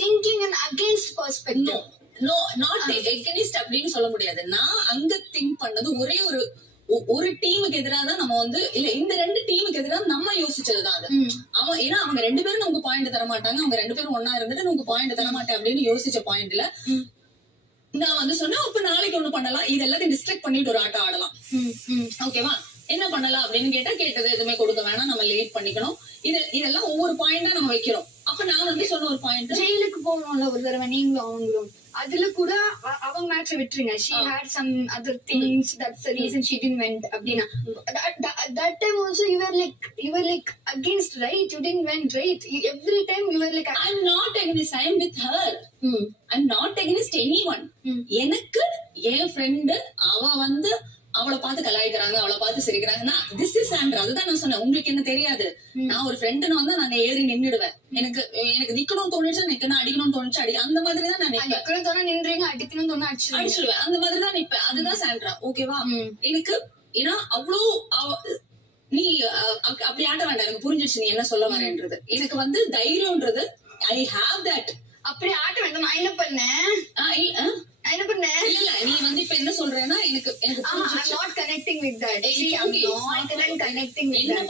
thinking and against perspective. No not எகனிஸ்ட் அப்படின்னு சொல்ல முடியாது. நான் அங்க திங்க் பண்ணது ஒரே ஒரு டீமுக்கு எதிராக தான் நம்ம வந்து இல்ல இந்த ரெண்டு டீமுக்கு எதிராக நம்ம யோசிச்சதுதான் அது. அவன் ஏன்னா அவங்க ரெண்டு பேரும் நமக்கு பாயிண்ட் தர மாட்டாங்க, அவங்க ரெண்டு பேரும் ஒன்னா இருந்துட்டு நமக்கு பாயிண்ட் தர மாட்டேன் அப்படின்னு யோசிச்ச பாயிண்ட்ல நான் வந்து சொன்னேன், அப்ப நாளைக்கு ஒண்ணு பண்ணலாம், இது எல்லாத்தையும் டிஸ்ட்ராக்ட் பண்ணிட்டு ஒரு ஆட்டம் ஆடலாம். ஓகேவா, என்ன பண்ணலாம் அப்படின்னு கேட்டது எதுவுமே கொடுக்க வேணாம், நம்ம லேட் பண்ணிக்கணும், இதெல்லாம் ஒவ்வொரு பாயிண்டா நம்ம வைக்கிறோம். அப்ப நான் வந்து சொன்ன ஒரு பாயிண்ட், ஜெயிலுக்கு போகணும்ல ஒரு தடவை நீங்களும் அவங்களும், அதுல கூட அவங்க மேட்ச விட்டுருங்க. she had some other things, that's the reason she didn't went அப்படினா that time also you were like against, right? You didn't went, right? Every time you were like I'm not against, I am with her. I'm not against anyone. எனக்கு என் friend அவ வந்து அவளை பார்த்து கலாய்க்கிறாங்க, அவளை பார்த்து சிரிக்கிறாங்கன்னா this is Sandra. அதுதான் நான் சொன்னேன், உங்களுக்கு என்ன தெரியாது, நான் ஒரு ஃப்ரெண்டுன்னு வந்தா நான் ஏறி நின்னுடுவேன். எனக்கு நிக்கணும்னு தோணுச்சு, நிக்கணும், அடிக்கணும்னு தோணுச்சு அடி, அந்த மாதிரிதான் நான் நிக்கணும் தோணா நின்றீங்க, அடிக்கணும்னு தோணா அடிச்சிடுவேன், அந்த மாதிரிதான் நிப்பேன். அதுதான் சாண்ட்ரா. ஓகேவா, எனக்கு ஏன்னா அவ்வளோ நீ அப்படி ஆட்ட வேண்டாம், எனக்கு புரிஞ்சிச்சு நீ என்ன சொல்ல வரேன்றது. எனக்கு வந்து தைரியம்ன்றது ஐ ஹாவ் தட். அப்படி ஆட்ட வேண்டாம். நான் என்ன பண்ணேன் இல்ல நீ வந்து இப்ப என்ன சொல்றேன்னா எனக்கு I'm not connecting with that. See, I'm not connecting with that.